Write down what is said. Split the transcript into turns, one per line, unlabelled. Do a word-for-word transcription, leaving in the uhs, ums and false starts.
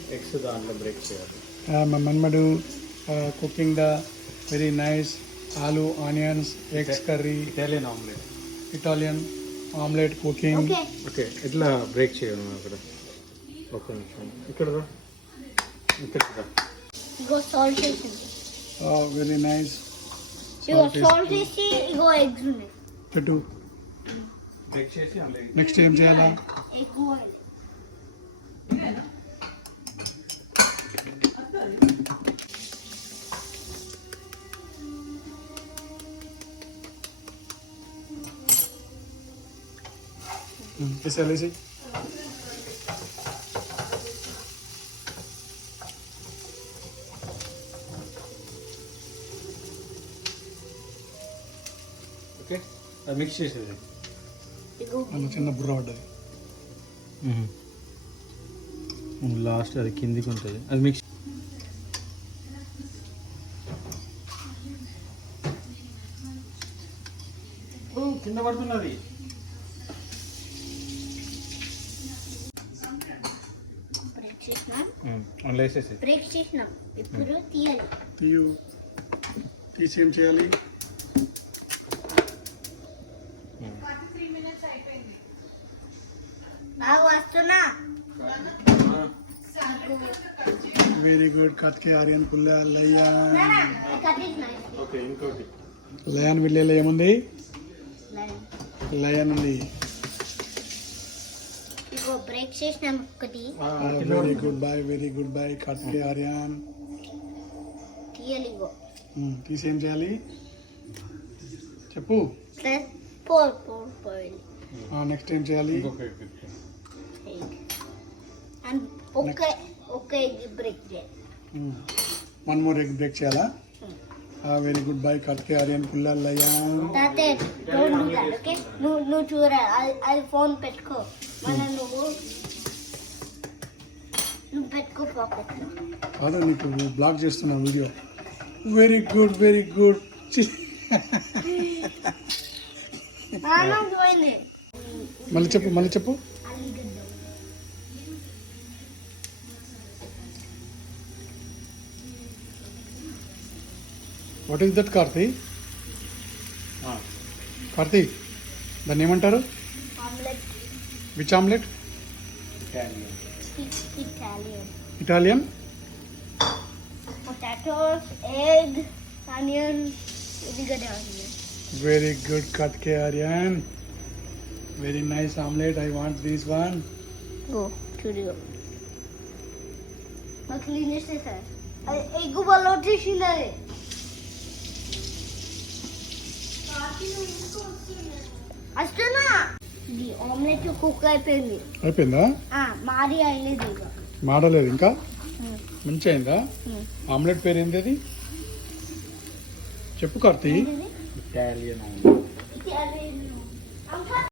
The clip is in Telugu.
ఎగ్స్ దాంట్లో బ్రేక్ చేయాలి.
my manmadu uh, cooking the very nice aloo onions eggs curry
Italian omelette.
Italian omelette cooking.
Okay.
Okay ఇట్లా బ్రేక్ చేయాలి అక్కడ. ఒక నిమిషం ఇక్కడ రా. ఇక్కడ రా.
ఇగో సాల్ట్ వేసి.
Oh, very nice.
ఇగో సాల్ట్ వేసి ఇగో ఎగ్స్ ఉన్నాయి.
పెట్టు.
బ్రేక్ చేసి ఆమ్లెట్.
నెక్స్ట్ ఏం చేయాలా?
Egg boil.
వేసేయాలి.
ఓకే అది మిక్స్ చేసేది.
ఇగో
అలా చిన్న బుర్ర పడ్డది.
లాస్ట్ అది కిందికి ఉంటుంది. అది మిక్స్ కింద పడుతున్నది.
బ్రేక్ చేసినాం.
అందులో వేసేసి
బ్రేక్ చేసినాం. ఇప్పుడు తీయాలి.
తీయు. తీసి ఏం చేయాలి?
బాగా వస్తున్నా.
Very good. కత్కే ఆర్యన్ పుల్ల లయన్.
ఓకే ఇంకోటి
లయన్ విల్లేలో ఏముంది? లయన్ ఉంది.
ఇగో బ్రేక్ చేసినాం ఒకటి.
Very good bye very good bye కత్కే ఆర్యన్.
తీయాలి. ఇగో
తీసి ఏం చేయాలి చెప్పు.
Plus four four boil.
Next ఏం చేయాలి?
ఇంకొక
అండ్ ఒక ఒక ఎగ్ బ్రేక్ చేయాలి.
వన్ మోర్ ఎగ్ బ్రేక్ చేయాలా? వెరీ గుడ్ బై కత్కే ఆర్యన్ పుల్ల లయన్.
తాతే డోంట్ డూ దట్. ఓకే నువ్వు నువ్వు చూడ అది ఫోన్ పెట్టుకో. మన నువ్వు నువ్వు పెట్టుకో పాకెట్లో.
కాదు నీకు బ్లాక్ చేస్తున్నా video. Very good very good.
పోయింది.
మళ్ళీ చెప్పు మళ్ళీ చెప్పు. What is that Karthi? Karthi దాన్ని ఏమంటారు?
Omelette.
Which omelette?
Italian.
Italian.
Italian.
Potatoes, egg, onion, udigada onion.
Very good, Katke Aryan. Very nice omelette. I want this one.
Go, chudio. Ma clean it sir. Egg balo tishinare. Astuna. The omelette cook అయిపోయింది.
అయిపోయిందా?
ఆ మారి అయ్యేది ఇక.
మాడలేదు ఇంకా? మంచి అయిందా? ఆమ్లెట్ పేరు ఏంది అది చెప్పు కార్తీ.
ఇటాలియన్.
ఇటాలియన్.